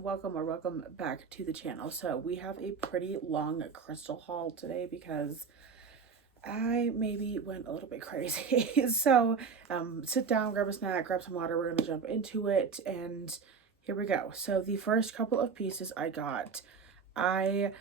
welcome back to the channel. So we have a pretty long crystal haul today because I maybe went a little bit crazy. So sit down, grab a snack, grab some water. We're gonna jump into it, and here we go. So the first couple of pieces I got, I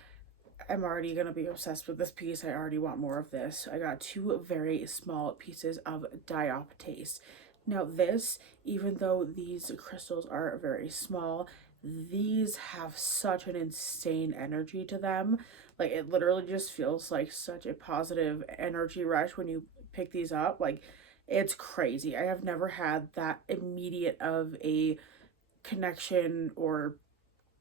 am already gonna be obsessed with this piece. I already want more of this. I got two very small pieces of dioptase. Now this, even though these crystals are very small, these have such an insane energy to them. Like it literally just feels like such a positive energy rush when you pick these up. Like it's crazy. I have never had that immediate of a connection or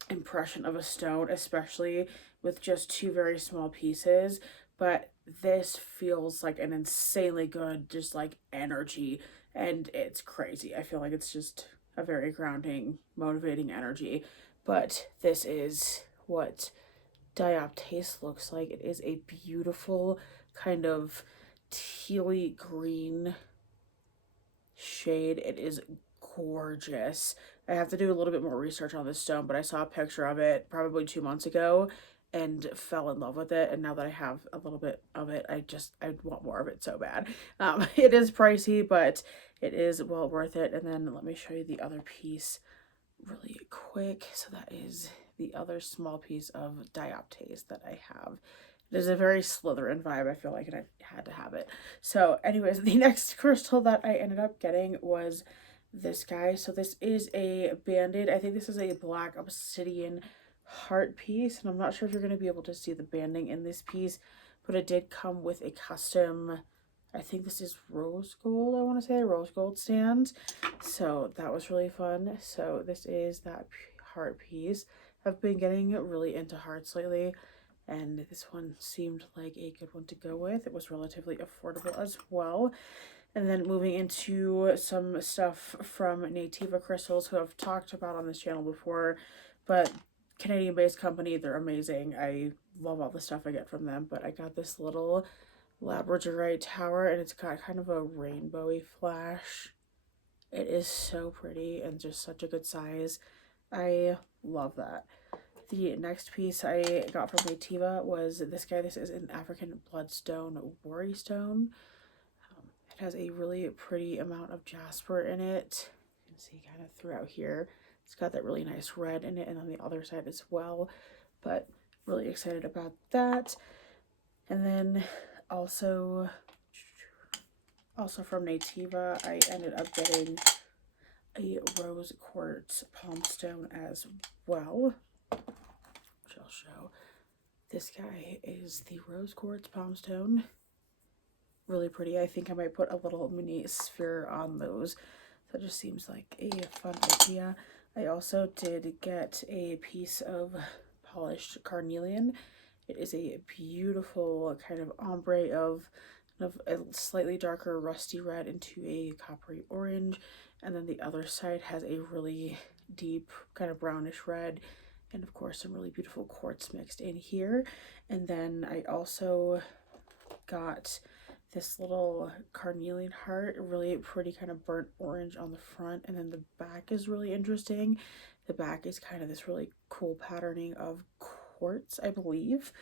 impression of a stone, especially with just two very small pieces. But this feels like an insanely good, just like energy, and it's crazy. I feel like it's just a very grounding, motivating energy. But this is what dioptase looks like. It is a beautiful kind of tealy green shade. It is gorgeous. I have to do a little bit more research on this stone, but I saw a picture of it probably 2 months ago and fell in love with it. And now that I have a little bit of it, I want more of it so bad. It is pricey, but it is well worth it. And then let me show you the other piece really quick. So that is the other small piece of dioptase that I have. There's a very Slytherin vibe, I feel like, and I had to have it. So anyways, the next crystal that I ended up getting was this guy. So this is a banded, I think this is a black obsidian heart piece, and I'm not sure if you're going to be able to see the banding in this piece, but it did come with a custom, I think this is rose gold, I want to say, rose gold stand. So that was really fun. So this is that heart piece. I've been getting really into hearts lately, and this one seemed like a good one to go with. It was relatively affordable as well. And then moving into some stuff from Nativa Crystals, who I've talked about on this channel before, but Canadian-based company, they're amazing. I love all the stuff I get from them, but I got this little labradorite tower, and it's got kind of a rainbowy flash. It is so pretty and just such a good size. I love that. The next piece I got from Nativa was this guy. This is an African bloodstone worry stone. It has a really pretty amount of jasper in it. You can see kind of throughout here. It's got that really nice red in it, and on the other side as well. But really excited about that. And then also from Nativa, I ended up getting a rose quartz palm stone as well, which I'll show. This guy is the rose quartz palm stone. Really pretty. I think I might put a little mini sphere on those. That just seems like a fun idea. I also did get a piece of polished carnelian. It is a beautiful kind of ombre of a slightly darker rusty red into a coppery orange, and then the other side has a really deep kind of brownish red, and of course some really beautiful quartz mixed in here. And then I also got this little carnelian heart, really pretty kind of burnt orange on the front, and then the back is really interesting. The back is kind of this really cool patterning of quartz, I believe.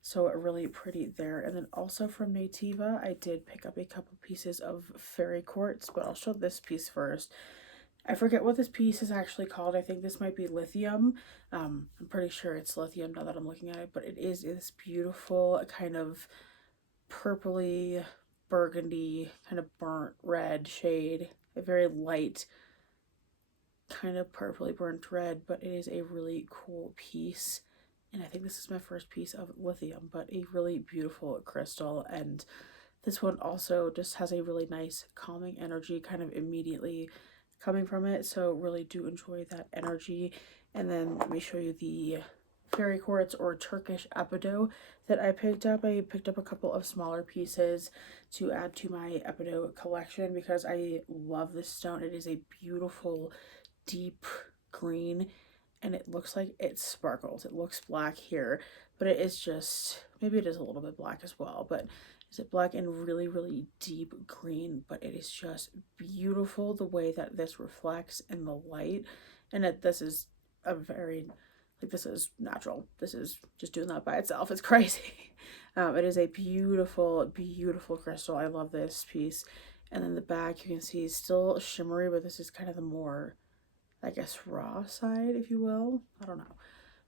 So really pretty there. And then also from Nativa, I did pick up a couple pieces of fairy quartz, but I'll show this piece first. I forget what this piece is actually called. I think this might be lithium. I'm pretty sure it's lithium now that I'm looking at it, but it is this beautiful kind of purpley burgundy kind of burnt red shade, a very light kind of purpley burnt red, but it is a really cool piece. And I think this is my first piece of lithium, but a really beautiful crystal. And this one also just has a really nice calming energy kind of immediately coming from it. So really do enjoy that energy. And then let me show you the fairy quartz or Turkish epidote that I picked up. I picked up a couple of smaller pieces to add to my epidote collection because I love this stone. It is a beautiful deep green, and it looks like it sparkles. It looks black here, but it is just, maybe it is a little bit black as well, but is it black and really, really deep green, but it is just beautiful the way that this reflects in the light. And this is a very, like, this is natural. This is just doing that by itself. It's crazy. It is a beautiful, beautiful crystal. I love this piece. And then the back, you can see, is still shimmery, but this is kind of the more, I guess, raw side, if you will. I don't know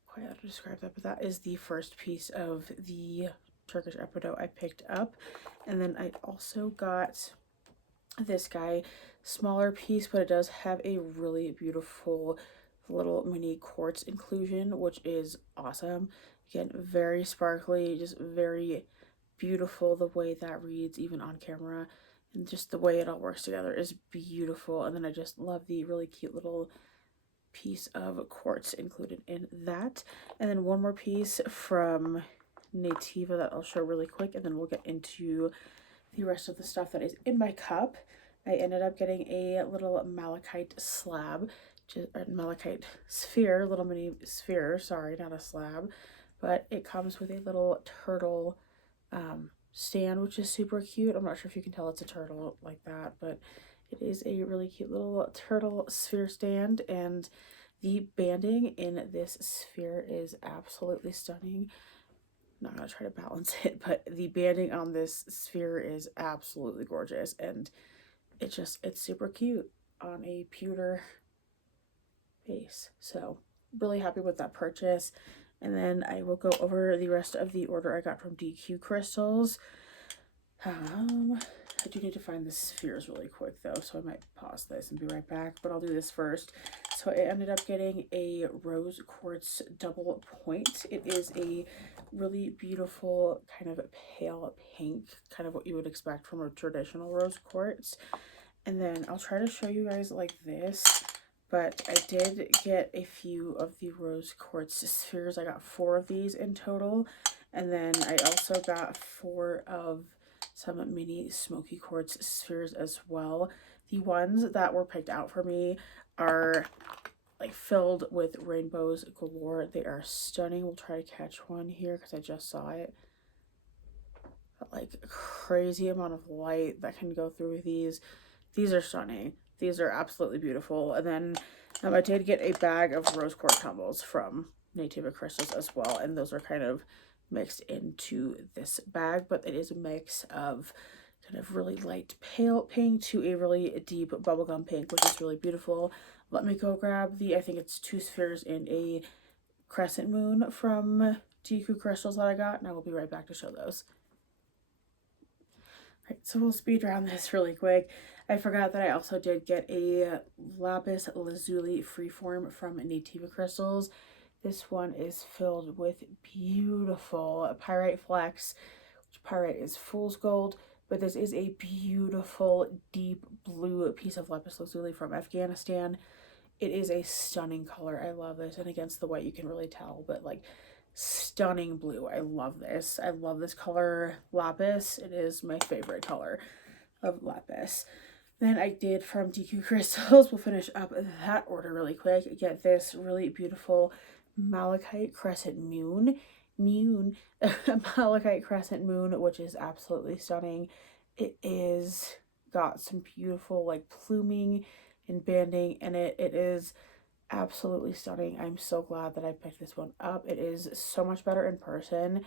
quite how to describe that, but that is the first piece of the Turkish Epidote I picked up. And then I also got this guy, smaller piece, but it does have a really beautiful little mini quartz inclusion, which is awesome. Again, very sparkly, just very beautiful. The way that reads even on camera, and just the way it all works together is beautiful. And then I just love the really cute little piece of quartz included in that. And then one more piece from Nativa that I'll show really quick, and then we'll get into the rest of the stuff that is in my cup. I ended up getting a little malachite slab, or malachite sphere, little mini sphere, sorry, not a slab, but it comes with a little turtle stand, which is super cute. I'm not sure if you can tell it's a turtle like that, but it is a really cute little turtle sphere stand, and the banding in this sphere is absolutely stunning. I'm not gonna try to balance it, but the banding on this sphere is absolutely gorgeous, and it's super cute on a pewter base. So really happy with that purchase. And then I will go over the rest of the order I got from DQ Crystals. I do need to find the spheres really quick though, so I might pause this and be right back, but I'll do this first. So I ended up getting a rose quartz double point. It is a really beautiful kind of pale pink, kind of what you would expect from a traditional rose quartz. And then I'll try to show you guys like this, but I did get a few of the rose quartz spheres. I got 4 of these in total. And then I also got 4 of some mini smoky quartz spheres as well. The ones that were picked out for me are like filled with rainbows galore. They are stunning. We'll try to catch one here because I just saw it. Like a crazy amount of light that can go through these. These are stunning. These are absolutely beautiful. And then I did get a bag of rose quartz tumbles from Nativa Crystals as well, and those are kind of mixed into this bag, but it is a mix of kind of really light pale pink to a really deep bubblegum pink, which is really beautiful. Let me go grab I think it's 2 spheres and a crescent moon from DQ Crystals that I got, and I will be right back to show those. Right, so we'll speed around this really quick. I forgot that I also did get a lapis lazuli freeform from Nativa Crystals. This one is filled with beautiful pyrite flecks, which pyrite is fool's gold, but this is a beautiful deep blue piece of lapis lazuli from Afghanistan. It is a stunning color. I love this, and against the white you can really tell, but like stunning blue. I love this. I love this color lapis. It is my favorite color of lapis. Then I did from DQ Crystals, we'll finish up that order really quick, get this really beautiful malachite crescent moon, malachite crescent moon, which is absolutely stunning. It is got some beautiful like pluming and banding in it. It is absolutely stunning. I'm so glad that I picked this one up. It is so much better in person.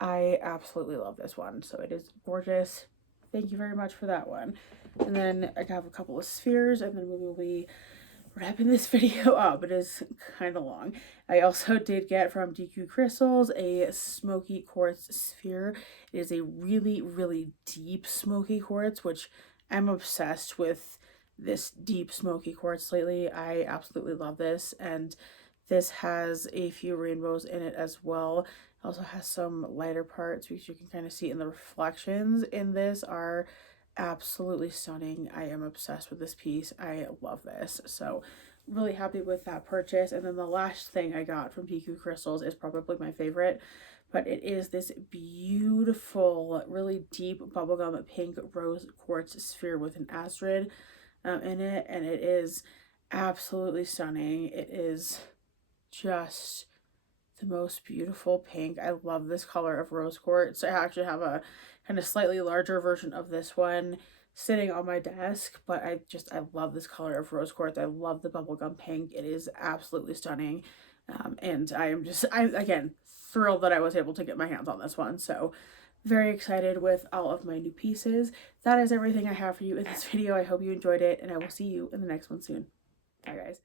I absolutely love this one. So it is gorgeous. Thank you very much for that one. And then I have a couple of spheres, and then we will be wrapping this video up. It is kind of long. I also did get from DQ Crystals a smoky quartz sphere. It is a really, really deep smoky quartz, which I'm obsessed with this deep smoky quartz lately. I absolutely love this, and this has a few rainbows in it as well. It also has some lighter parts, which you can kind of see in the reflections in this are absolutely stunning. I am obsessed with this piece. I love this. So really happy with that purchase. And then the last thing I got from DQ Crystals is probably my favorite, but it is this beautiful, really deep bubblegum pink rose quartz sphere with an astrid in it, and it is absolutely stunning. It is just the most beautiful pink. I love this color of rose quartz. I actually have a kind of slightly larger version of this one sitting on my desk, but I love this color of rose quartz. I love the bubblegum pink. It is absolutely stunning. And I'm again thrilled that I was able to get my hands on this one. So very excited with all of my new pieces. That is everything I have for you in this video. I hope you enjoyed it, and I will see you in the next one soon. Bye, guys.